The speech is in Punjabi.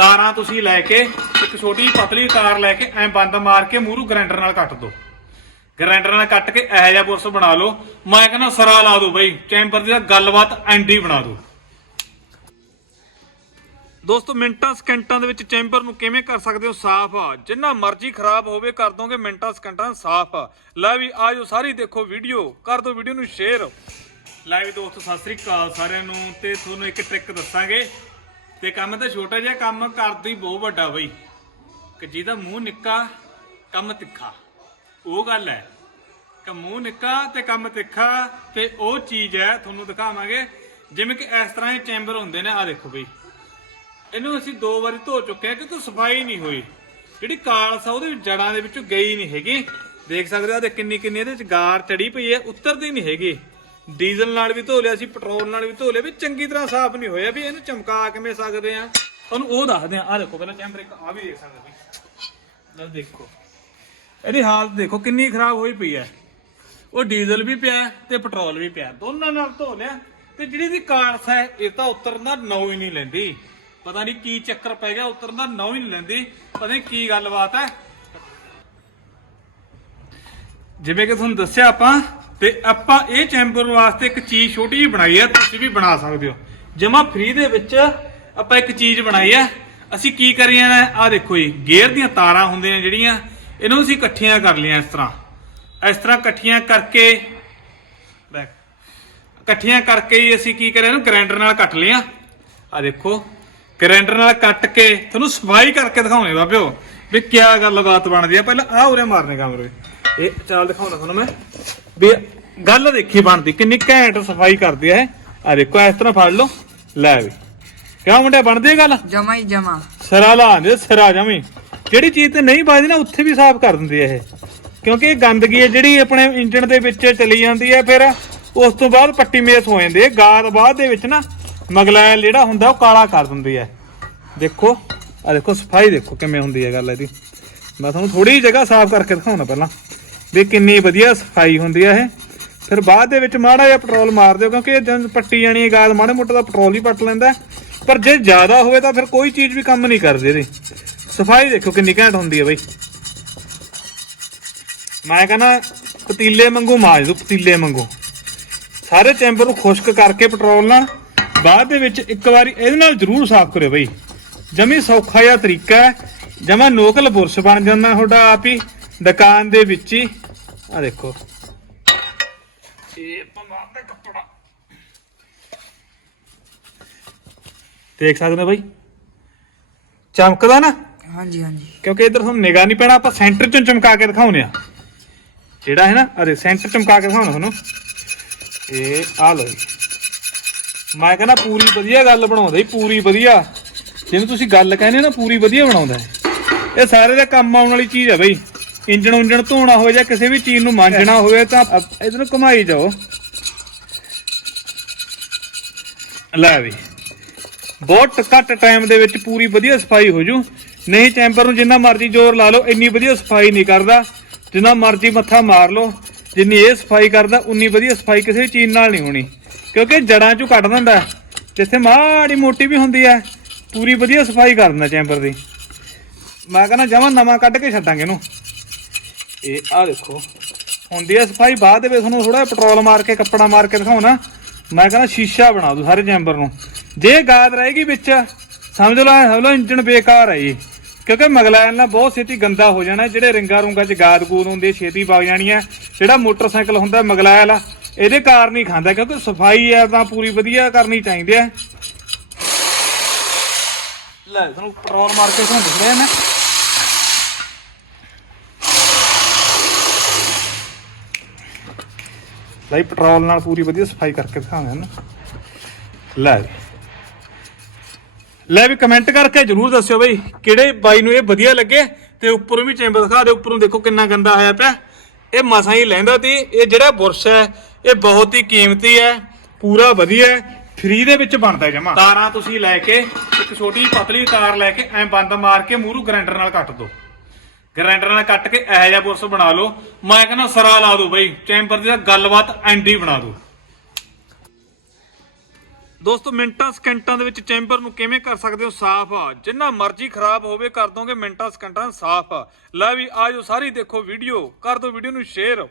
ਤਾਰਾਂ ਤੁਸੀਂ ਲੈ ਕੇ, ਇੱਕ ਛੋਟੀ ਪਤਲੀ ਤਾਰ ਲੈ ਕੇ ਐ ਬੰਦ ਮਾਰ ਕੇ ਮੂਹਰੂ ਗ੍ਰਾਈਂਡਰ ਨਾਲ ਕੱਟ ਦਿਓ ਗ੍ਰਾਈਂਡਰ ਨਾਲ ਕੱਟ ਕੇ ਇਹੋ ਜਿਹਾ ਬੁਰਸ ਬਣਾ ਲਓ। ਮੈਂ ਕਹਿੰਦਾ ਸਰਾ ਲਾ ਦਿਓ ਬਈ, ਚੈਂਬਰ ਦੀ ਗੱਲਬਾਤ ਐਂਡੀ ਬਣਾ ਦਿਓ ਦੋਸਤੋ, ਮਿੰਟਾਂ ਸਕਿੰਟਾਂ ਦੇ ਵਿੱਚ ਚੈਂਬਰ ਨੂੰ ਕਿਵੇਂ ਕਰ ਸਕਦੇ ਹੋ? ਸਾਫ਼ ਆ। ਜਿੰਨਾ ਮਰਜ਼ੀ ਖਰਾਬ ਹੋਵੇ, ਕਰ ਦੋਗੇ। ਮਿੰਟਾਂ ਸਕਿੰਟਾਂ ਸਾਫ਼ ਆ। ਲੈ ਵੀ ਆਜੋ ਸਾਰੀ ਦੇਖੋ ਵੀਡੀਓ। ਕਰ ਦਿਓ ਵੀਡੀਓ ਨੂੰ ਸ਼ੇਅਰ। ਲੈ ਵੀ ਦੋਸਤੋ, ਸਤਿ ਸ੍ਰੀ ਅਕਾਲ ਸਾਰਿਆਂ ਨੂੰ। ਤੇ ਤੁਹਾਨੂੰ ਇੱਕ ਟ੍ਰਿਕ ਦੱਸਾਂਗੇ। ਤੇ ਕੰਮ ਤਾਂ ਛੋਟਾ ਜਿਹਾ ਕੰਮ ਕਰਦੀ ਬਹੁਤ ਵੱਡਾ ਬਈ। ਕਿ ਜਿਹਦਾ ਮੂੰਹ ਨਿੱਕਾ, ਕੰਮ ਤਿੱਖਾ। ਉਹ ਗੱਲ ਹੈ। ਕਿ ਮੂੰਹ ਨਿੱਕਾ ਤੇ ਕੰਮ ਤਿੱਖਾ ਤੇ ਉਹ ਚੀਜ਼ ਹੈ, ਤੁਹਾਨੂੰ ਦਿਖਾਵਾਂਗੇ। ਜਿਵੇਂ ਕਿ ਇਸ ਤਰ੍ਹਾਂ ਇਹ ਚੈਂਬਰ ਹੁੰਦੇ ਨੇ ਆ ਦੇਖੋ ਬਈ। ਇਹਨੂੰ ਅਸੀਂ ਦੋ ਵਾਰੀ ਧੋ ਚੁੱਕੇ ਹਾਂ, ਕਿਉਂਕਿ ਸਫ਼ਾਈ ਨਹੀਂ ਹੋਈ। ਜਿਹੜੀ ਕਾਲਸ ਆ, ਉਹਦੇ ਵਿੱਚ ਜੜਾਂ ਦੇ ਵਿੱਚੋਂ ਗਈ ਨਹੀਂ ਹੈਗੀ। ਦੇਖ ਸਕਦੇ ਹੋ ਤੇ ਕਿੰਨੀ ਕਿੰਨੀ ਇਹਦੇ ਵਿੱਚ ਗਾਰ ਚੜੀ ਪਈ ਹੈ, ਉਤਰਦੀ ਨਹੀਂ ਹੈਗੀ। ਡੀਜ਼ਲ ਨਾਲ ਵੀ ਧੋ ਲਿਆ ਸੀ, ਪੈਟਰੋਲ ਨਾਲ ਵੀ ਧੋ ਲਿਆ, ਵੀ ਚੰਗੀ ਤਰ੍ਹਾਂ ਸਾਫ਼ ਨਹੀਂ ਹੋਇਆ, ਵੀ ਇਹਨੂੰ ਚਮਕਾ ਕਿਵੇਂ ਸਕਦੇ ਆ ਤੁਹਾਨੂੰ ਉਹ ਦੱਸਦੇ ਆ ਆ ਦੇਖੋ, ਪਹਿਲਾਂ ਚੈਂਬਰ ਇੱਕ ਆ ਵੀ ਦੇਖ ਸਕਦੇ ਹੋ ਲੈ ਦੇਖੋ। ਇਹਦੀ ਹਾਲਤ ਦੇਖੋ, ਕਿੰਨੀ ਖਰਾਬ ਹੋਈ ਪਈ ਹੈ। ਉਹ ਡੀਜ਼ਲ ਵੀ ਪਿਆ ਤੇ ਪੈਟਰੋਲ ਵੀ ਪਿਆ, ਦੋਨਾਂ ਨਾਲ ਧੋ ਲਿਆ। ਤੇ ਜਿਹੜੀ ਦੀ ਕਾਰਸ ਹੈ, ਇਹ ਤਾਂ ਉਤਰਨ ਦਾ ਨਾਂ ਹੀ ਨਹੀਂ ਲੈਂਦੀ। ਪਤਾ ਨਹੀਂ ਕੀ ਚੱਕਰ ਪੈ ਗਿਆ, ਉਤਰਨ ਦਾ ਨਾਂ ਹੀ ਨਹੀਂ ਲੈਂਦੀ। ਪਤਾ ਨਹੀਂ ਕੀ ਗੱਲਬਾਤ ਹੈ। ਜਿਵੇਂ ਕਿ ਤੁਹਾਨੂੰ ਦੱਸਿਆ ਆਪਾਂ ਤੇ ਆਪਾਂ ਇਹ ਚੈਂਬਰ ਵਾਸਤੇ ਇੱਕ ਚੀਜ਼ ਛੋਟੀ ਜਿਹੀ ਬਣਾਈ ਹੈ ਤੁਸੀਂ ਵੀ ਬਣਾ ਸਕਦੇ ਹੋ। ਜਮਾ ਫ੍ਰੀ ਦੇ ਵਿੱਚ ਆਪਾਂ ਇੱਕ ਚੀਜ਼ ਬਣਾਈ ਹੈ ਅਸੀਂ ਕੀ ਕਰੀਆਂ ਨੇ ਆ ਦੇਖੋ ਜੀ, ਗੇਅਰ ਦੀਆਂ ਤਾਰਾਂ ਹੁੰਦੀਆਂ ਜਿਹੜੀਆਂ, ਇਹਨੂੰ ਅਸੀਂ ਇਕੱਠੀਆਂ ਕਰ ਲਈਆਂ ਇਸ ਤਰ੍ਹਾਂ। ਇਸ ਤਰ੍ਹਾਂ ਇਕੱਠੀਆਂ ਕਰਕੇ ਬੈਕ ਇਕੱਠੀਆਂ ਕਰਕੇ ਹੀ ਅਸੀਂ ਕੀ ਕਰਿਆ, ਇਹਨੂੰ ਗ੍ਰਾਈਂਡਰ ਨਾਲ ਕੱਟ ਲਿਆ ਆ ਦੇਖੋ ਗ੍ਰਾਈਂਡਰ ਨਾਲ ਕੱਟ ਕੇ ਤੁਹਾਨੂੰ ਸਫ਼ਾਈ ਕਰਕੇ ਦਿਖਾਉਣੇ ਬਾਬਿਓ ਵੀ ਕੀ ਗੱਲਬਾਤ ਬਣਦੀ ਆ। ਪਹਿਲਾਂ ਆ ਉਰੇ ਮਾਰਨੇ ਕਮਰੇ। ਇਹ ਚਾਲ ਦਿਖਾਉਣਾ ਤੁਹਾਨੂੰ ਮੈਂ। ਵੀ ਗੱਲ ਦੇਖੀ ਬਣਦੀ ਕਿੰਨੀ ਘੈਂਟ ਸਫ਼ਾਈ ਕਰਦੀ ਇਹ ਆ ਦੇਖੋ ਇਸ ਤਰ੍ਹਾਂ ਫੜ ਲਓ। ਲੈ ਵੀ। ਕਿਉਂ ਮੁੰਡਿਆ ਬਣਦੀ ਗੱਲ? ਜਮਾ ਹੀ ਜਮਾ। ਸਿਰਾ ਲਾਉਂਦੇ ਸਿਰਾ ਜਮੀ। ਜਿਹੜੀ ਚੀਜ਼ ਤੇ ਨਹੀਂ ਵੱਜਦੀ ਨਾ ਉੱਥੇ ਵੀ ਸਾਫ਼ ਕਰ ਦਿੰਦੀ ਹੈ ਇਹ। ਕਿਉਂਕਿ ਇਹ ਗੰਦਗੀ ਹੈ ਜਿਹੜੀ ਆਪਣੇ ਇੰਜਣ ਦੇ ਵਿੱਚ ਚਲੀ ਜਾਂਦੀ ਹੈ ਫਿਰ ਉਸ ਤੋਂ ਬਾਅਦ ਪੱਟੀ ਮੇਸ ਹੋ ਜਾਂਦੀ ਹੈ ਗਾਦ ਬਾਅਦ ਦੇ ਵਿੱਚ ਨਾ ਮਗਲੈਲ ਜਿਹੜਾ ਹੁੰਦਾ ਉਹ ਕਾਲਾ ਕਰ ਦਿੰਦੀ ਹੈ ਦੇਖੋ ਆ ਦੇਖੋ ਸਫ਼ਾਈ ਦੇਖੋ ਕਿਵੇਂ ਹੁੰਦੀ ਹੈ ਗੱਲ ਇਹਦੀ। ਮੈਂ ਤੁਹਾਨੂੰ ਥੋੜੀ ਜਿਹੀ ਜਗ੍ਹਾ ਸਾਫ਼ ਕਰਕੇ ਦਿਖਾਉਣਾ ਪਹਿਲਾਂ। ਵੀ ਕਿੰਨੀ ਵਧੀਆ ਸਫ਼ਾਈ ਹੁੰਦੀ ਹੈ ਇਹ। ਫਿਰ ਬਾਅਦ ਦੇ ਵਿੱਚ ਮਾੜਾ ਜਿਹਾ ਪੈਟਰੋਲ ਮਾਰ ਦਿਓ, ਕਿਉਂਕਿ ਇਹ ਜਦੋਂ ਪੱਟੀ ਜਾਣੀ ਹੈ ਗਾਦ ਮਾੜੇ ਮੋਟੇ ਦਾ ਪੈਟਰੋਲ ਹੀ ਪੱਟ ਲੈਂਦਾ। ਪਰ ਜੇ ਜ਼ਿਆਦਾ ਹੋਵੇ ਤਾਂ ਫਿਰ ਕੋਈ ਚੀਜ਼ ਵੀ ਕੰਮ ਨਹੀਂ ਕਰਦੀ ਇਹਦੀ। ਸਫ਼ਾਈ ਦੇਖੋ ਕਿੰਨੀ ਘੈਂਟ ਹੁੰਦੀ ਹੈ ਬਈ। ਮੈਂ ਕਹਿੰਦਾ ਪਤੀਲੇ ਵਾਂਗੂ ਮਾਜ ਦੋ ਪਤੀਲੇ ਵਾਂਗੂ। ਸਾਰੇ ਚੈਂਬਰ ਨੂੰ ਖੁਸ਼ਕ ਕਰਕੇ ਪੈਟਰੋਲ ਨਾਲ। ਬਾਅਦ ਦੇ ਵਿੱਚ ਇੱਕ ਵਾਰੀ ਇਹਦੇ ਨਾਲ ਜ਼ਰੂਰ ਸਾਫ਼ ਕਰਿਓ ਬਈ। ਜਮੀ ਸੌਖਾ ਜਿਹਾ ਤਰੀਕਾ ਹੈ। ਜਮਾ ਨੋਕਲ ਬੁਰਸ਼ ਬਣ ਜਾਂਦਾ ਤੁਹਾਡਾ ਆਪ ਹੀ। ਦੁਕਾਨ ਦੇ ਵਿੱਚ ਹੀ। ਆ ਦੇਖੋ। ਇਹ ਪਮਾਰ ਦਾ ਕੱਪੜਾ। ਦੇਖ ਸਕਦੇ ਹੋ ਬਈ? ਚਮਕਦਾ ਨਾ? ਹਾਂਜੀ ਹਾਂਜੀ। ਕਿਉਂਕਿ ਇਧਰ ਤੁਹਾਨੂੰ ਨਿਗਾਹ ਨਹੀਂ ਪੈਣਾ ਆਪਾਂ ਸੈਂਟਰ ਚੋਂ ਚਮਕਾ ਕੇ ਦਿਖਾਉਨੇ ਆ ਜਿਹੜਾ ਹੈ ਨਾ ਅਰੇ ਸੈਂਟਰ ਚਮਕਾ ਕੇ ਦਿਖਾਉਣਾ ਤੁਹਾਨੂੰ। ਇਹ ਆ ਲੋ ਜੀ। ਮੈਂ ਕਹਿੰਦਾ ਪੂਰੀ ਵਧੀਆ ਗੱਲ ਬਣਾਉਂਦਾ ਜੀ ਪੂਰੀ ਵਧੀਆ। ਜਿਹਨੂੰ ਤੁਸੀਂ ਗੱਲ ਕਹਿੰਦੇ ਨਾ ਪੂਰੀ ਵਧੀਆ ਬਣਾਉਂਦਾ। ਇਹ ਸਾਰੇ ਦਾ ਕੰਮ ਆਉਣ ਵਾਲੀ ਚੀਜ਼ ਹੈ ਬਈ। ਇੰਜਣ ਉਂਜਣ ਧੋਣਾ ਹੋਵੇ ਜਾਂ ਕਿਸੇ ਵੀ ਚੀਜ਼ ਨੂੰ ਮਾਂਜਣਾ ਹੋਵੇ ਤਾਂ ਇਧਰ ਨੂੰ ਘੁਮਾਈ ਜਾਓ। ਲੈ ਵੀ। ਬਹੁਤ ਘੱਟ ਟਾਈਮ ਦੇ ਵਿੱਚ ਪੂਰੀ ਵਧੀਆ ਸਫ਼ਾਈ ਹੋ ਜੂ। ਨਹੀਂ ਚੈਂਬਰ ਨੂੰ ਜਿੰਨਾ ਮਰਜ਼ੀ ਜ਼ੋਰ ਲਾ ਲਓ ਇੰਨੀ ਵਧੀਆ ਸਫ਼ਾਈ ਨਹੀਂ ਕਰਦਾ। ਜਿੰਨਾ ਮਰਜ਼ੀ ਮੱਥਾ ਮਾਰ ਲਓ ਜਿੰਨੀ ਇਹ ਸਫ਼ਾਈ ਕਰਦਾ ਉਨੀ ਵਧੀਆ ਸਫ਼ਾਈ ਕਿਸੇ ਚੀਜ਼ ਨਾਲ ਨਹੀਂ ਹੋਣੀ। ਕਿਉਂਕਿ ਜੜਾਂ ਚੋਂ ਕੱਢ ਦਿੰਦਾ। ਜਿੱਥੇ ਮਾੜੀ ਮੋਟੀ ਵੀ ਹੁੰਦੀ ਹੈ ਪੂਰੀ ਵਧੀਆ ਸਫ਼ਾਈ ਕਰ ਦਿੰਦਾ ਚੈਂਬਰ ਦੀ। ਮੈਂ ਕਹਿੰਦਾ ਜਮਾ ਨਵਾਂ ਕੱਢ ਕੇ ਛੱਡਾਂਗੇ ਇਹਨੂੰ। ਇਹ ਆ ਦੇਖੋ। ਹੁੰਦੀ ਹੈ ਸਫ਼ਾਈ, ਬਾਅਦ ਦੇ ਵਿੱਚ ਤੁਹਾਨੂੰ ਥੋੜਾ ਪੈਟਰੋਲ ਮਾਰ ਕੇ, ਕੱਪੜਾ ਮਾਰ ਕੇ ਦਿਖਾਉਣਾ ਮੈਂ ਕਹਿੰਦਾ ਸ਼ੀਸ਼ਾ ਬਣਾ ਦੂ ਸਾਰੇ ਚੈਂਬਰ ਨੂੰ। ਜੇ ਗਾਦ ਰਹੇਗੀ ਵਿੱਚ, ਸਮਝ ਲਓ ਸਮਝ ਲਓ ਇੰਜਣ ਬੇਕਾਰ ਹੈ ਜੀ। ਕਿਉਂਕਿ ਮਗਲੈਨ ਨਾਲ ਬਹੁਤ ਛੇਤੀ ਗੰਦਾ ਹੋ ਜਾਣਾ, ਜਿਹੜੇ ਰਿੰਗਾ ਰੁੰਗਾ ਚ ਗਾਦ ਗੂਦ ਹੁੰਦੀ, ਛੇਤੀ ਵਗ ਜਾਣੀ ਹੈ ਜਿਹੜਾ ਮੋਟਰਸਾਈਕਲ ਹੁੰਦਾ ਮਗਲੈਲ ਇਹਦੇ ਕਾਰਨ ਹੀ ਖਾਂਦਾ, ਕਿਉਂਕਿ ਸਫ਼ਾਈ ਹੈ ਤਾਂ ਪੂਰੀ ਵਧੀਆ ਕਰਨੀ ਚਾਹੀਦੀ ਹੈ ਲੈ, ਤੁਹਾਨੂੰ ਪੈਟਰੋਲ ਮਾਰ ਕੇ ਤੁਹਾਨੂੰ ਦਿਖ ਰਿਹਾ ਮੈਂ। ਲਈ ਪੈਟਰੋਲ ਨਾਲ ਪੂਰੀ ਵਧੀਆ ਸਫ਼ਾਈ ਕਰਕੇ ਦਿਖਾਉਂਦੇ ਹਨ। ਲੈ ਲੈ ਵੀ ਕਮੈਂਟ ਕਰਕੇ ਜਰੂਰ ਦੱਸਿਓ ਬਈ, ਕਿਹੜੇ ਬਾਈ ਨੂੰ ਇਹ ਵਧੀਆ ਲੱਗੇ ਤੇ ਉੱਪਰੋਂ ਵੀ ਚੈਂਬਰ ਦਿਖਾ ਦਿਓ, ਉੱਪਰੋਂ ਦੇਖੋ ਕਿੰਨਾ ਗੰਦਾ ਹੋਇਆ ਪਿਆ। ਇਹ ਮਸਾਂ ਹੀ ਲੈਂਦਾ ਤੀ ਇਹ ਜਿਹੜਾ ਬੁਰਸ਼ ਹੈ, ਇਹ ਬਹੁਤ ਹੀ ਕੀਮਤੀ ਹੈ, ਪੂਰਾ ਵਧੀਆ ਹੈ ਫ੍ਰੀ ਦੇ ਵਿੱਚ ਬਣਦਾ ਜਮਾ। ਤਾਰਾਂ ਤੁਸੀਂ ਲੈ ਕੇ, ਇੱਕ ਛੋਟੀ ਪਤਲੀ ਤਾਰ ਲੈ ਕੇ ਐ ਬੰਦ ਮਾਰ ਕੇ ਮੂਹਰੂ ਗ੍ਰਾਈਂਡਰ ਨਾਲ ਕੱਟ ਦਿਓ। ਗ੍ਰਾਈਂਡਰ ਨਾਲ ਕੱਟ ਕੇ ਇਹੋ ਜਿਹਾ ਬੁਰਸ਼ ਬਣਾ ਲਓ। ਮੈਂ ਕਹਿੰਦਾ ਸਰਾ ਲਾ ਦਿਓ ਬਈ, ਚੈਂਬਰ ਦੀ ਤਾਂ ਗੱਲਬਾਤ ਐਂਡੀ ਬਣਾ ਦਿਓ। ਦੋਸਤੋ, ਮਿੰਟਾਂ ਸਕਿੰਟਾਂ ਦੇ ਵਿੱਚ ਚੈਂਬਰ ਨੂੰ ਕਿਵੇਂ ਕਰ ਸਕਦੇ ਹੋ? ਸਾਫ਼ ਆ। ਜਿੰਨਾ ਮਰਜ਼ੀ ਖਰਾਬ ਹੋਵੇ, ਕਰ ਦੋਗੇ। ਮਿੰਟਾਂ ਸਕਿੰਟਾਂ ਸਾਫ਼ ਆ। ਲੈ ਵੀ ਆਜੋ ਸਾਰੀ, ਦੇਖੋ ਵੀਡੀਓ ਕਰ ਦਿਓ ਵੀਡੀਓ ਨੂੰ ਸ਼ੇਅਰ